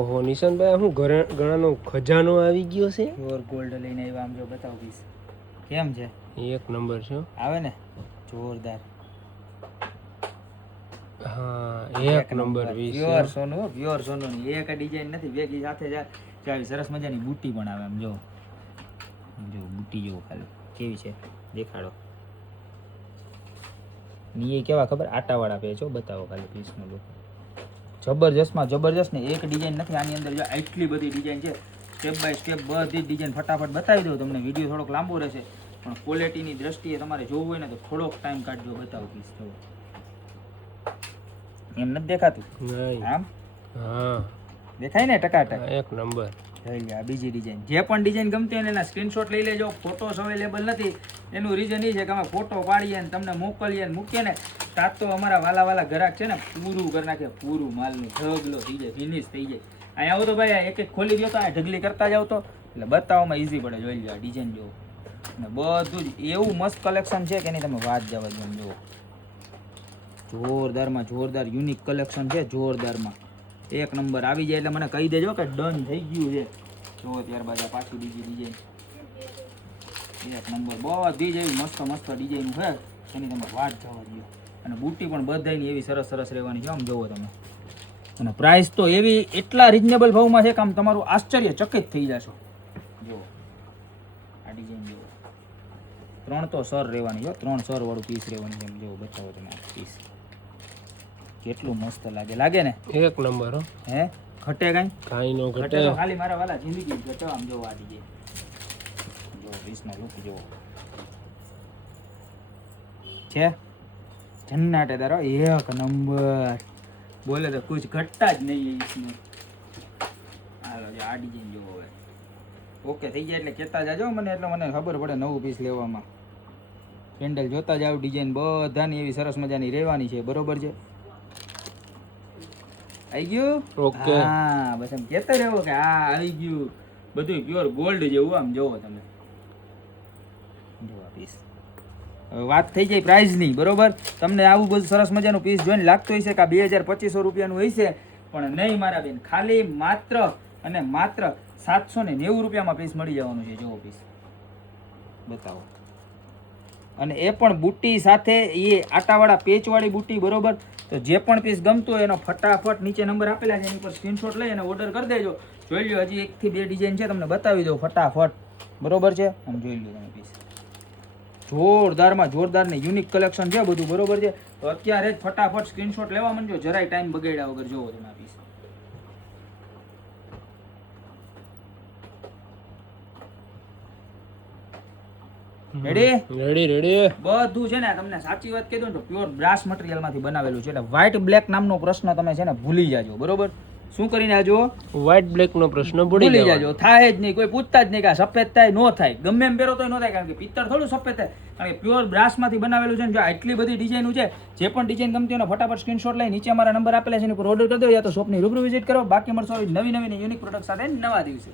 ઓહો નિશાંતભાઈ હું ઘણાનો ખજાનો આવી ગયો છે. પ્યોર ગોલ્ડ લઈને આવ્યા. આમ જો બતાવો પીસ કેમ છે. એક નંબર છે. આવે ને જોરદાર. હા એક નંબર પીસ. પ્યોર સોનું, પ્યોર સોનું ની એક ડિઝાઇન નથી, બે સાથે આવી સરસ મજાની બુટ્ટી પણ આવે. આમ જો બુટ્ટી જો ખાલી કેવી છે દેખાડો. ની એ કેવા ખબર આટાવાળા પે છો, બતાવો ખાલી પીસનો લો. જબરજસ્તમાં જબરજસ્ત ને એક ડિઝાઇન નથી આની અંદર. જો આટલી બધી ડિઝાઇન છે, સ્ટેપ બાય સ્ટેપ બધી ડિઝાઇન ફટાફટ બતાવી દઉં તમને. વિડીયો થોડોક લાંબો રહેશે પણ ક્વોલિટીની દ્રષ્ટિએ તમારે જોવું હોય ને તો થોડોક ટાઈમ કાઢજો. બતાવો પીસ જો એમ નથી દેખાતું આમ. હા દેખાય ને ટકાટક એક નંબર. આ બીજી ડિઝાઇન, જે પણ ડિઝાઇન ગમતી હોય ને એના સ્ક્રીનશોટ લઈ લેજો. ફોટોસ અવેલેબલ નથી એનું રીઝન એ છે કે અમે ફોટો પાડીએ ને તમને મોકલીએ ને મૂકીએ ને તાત તો અમારા વાલા ગ્રાહક છે ને પૂરું કરી નાખે. પૂરું માલનું ઢગલો થઈ જાય, ફિનિશ થઈ જાય. અહીંયા આવો તો ભાઈ એક એક ખોલી દો તો આ ઢગલી કરતા જાવ તો એટલે બતાવવામાં ઈઝી પડે. જોઈ લો ડિઝાઇન જુઓ ને બધું જ એવું મસ્ત કલેક્શન છે કે એની તમે વાત જવા દો. જુઓ જોરદારમાં જોરદાર યુનિક કલેક્શન છે. જોરદારમાં એક નંબર આવી જાય એટલે મને કહી દેજો કે ડન થઈ ગયું છે. જુઓ ત્યારબાદ આ પાછી બીજી ડિઝાઇન એક નંબર. બધી જ એવી મસ્ત મસ્ત ડિઝાઇન છે એની તમે વાત જવા દો. અને બુટ્ટી પણ બધાની એવી સરસ સરસ રહેવાની છે. આમ જુઓ તમે. અને પ્રાઇસ તો એવી એટલા રિઝનેબલ ભાવમાં છે કે આમ તમારું આશ્ચર્યચકિત થઈ જશો. જુઓ આ ડિઝાઇન જુઓ. 3 તો સર રહેવાની છે, 3 સર વાળું પીસ રહેવાનું છે. એમ જુઓ બતાવો તમે આ પીસ કેટલું મસ્ત લાગે ને. એક નંબર. હે ઘટે કાંઈ નો ઘટે. તો ખાલી મારા વાલા જિંદગી ઘટે. આમ જોવો આ ડિઝાઇન જો પીસનો લુક જુઓ છે જન્નાટેદાર. એક નંબર બોલે તો કુછ ઘટતા જ નહીં इसमें. હાલો આ ડિઝાઇન જોવો હવે. ઓકે થઈ જાય એટલે કહેતા જાજો મને, એટલે મને ખબર પડે નવું પીસ લેવામાં. કેન્ડલ જોતા જાવ. ડિઝાઇન બધાની એવી સરસ મજાની રહેવાની છે. બરોબર છે. આવી ગયું. ઓકે હા બસ એમ કહેતા રહેવો કે હા આવી ગયું. બધું પ્યોર ગોલ્ડ જેવું. આમ જોવો તમે જોવા પીસ. હવે વાત થઈ જાય પ્રાઇઝની. બરોબર તમને આવું બધું સરસ મજાનું પીસ જોઈને લાગતું હોય છે કે 2200-2500 રૂપિયાનું હોય છે, પણ નહીં મારા બેન. ખાલી માત્ર અને માત્ર 790 રૂપિયામાં પીસ મળી જવાનું છે. જોવો પીસ બતાવો. અને એ પણ બુટ્ટી સાથે, એ આટાવાળા પેચવાળી બુટ્ટી. બરોબર તો જે પણ પીસ ગમતું હોય એનો ફટાફટ નીચે નંબર આપેલા છે એની પર સ્ક્રીનશોટ લઈ અને ઓર્ડર કરી દેજો. જોઈ લો હજી 1 થી 2 ડિઝાઇન છે, તમને બતાવી દઉં ફટાફટ. બરોબર છે. આમ જોઈ લો તમે પીસ. જોરદારમાં જોરદાર ને યુનિક કલેક્શન છે બધું. બરોબર છે. તો અત્યારે જ ફટાફટ સ્ક્રીનશોટ લેવા માંડજો, જરાય ટાઈમ બગાડ્યા વગર. જોવો તમે આ પીસ. રેડી બધું છે ને તમને સાચી વાત કહી દઉં તો પ્યોર બ્રાસ મટીરિયલ માંથી બનાવેલું છે. એટલે વ્હાઇટ બ્લેક નામનો પ્રશ્ન તમે છે ને ભૂલી જાજો. બરોબર શું કરીને આજો વ્હાઇટ બ્લેક નો પ્રશ્ન ભૂલી જાજો. થાય જ નહીં, કોઈ પૂછતા જ નહીં કે સફેદ થાય નો થાય. ગમે એમ પહેરો તો નો થાય, કારણ કે પિત્તળ થોડું સફેદ થાય. કારણ કે પ્યોર બ્રાસ માંથી બનાવેલું છે ને. જો આટલી બધી ડિઝાઇન છે, જે પણ ડિઝાઇન ગમતી હોય ફટાફટ સ્ક્રીનશોટ લઈ નીચે અમારા નંબર આપેલા છે એની પર ઓર્ડર કરી દો, યા તો શોપની રૂબરૂ વિઝિટ કરો. બાકી મળશો નવી યુનિક પ્રોડક્ટ સાથે નવા દિવસે.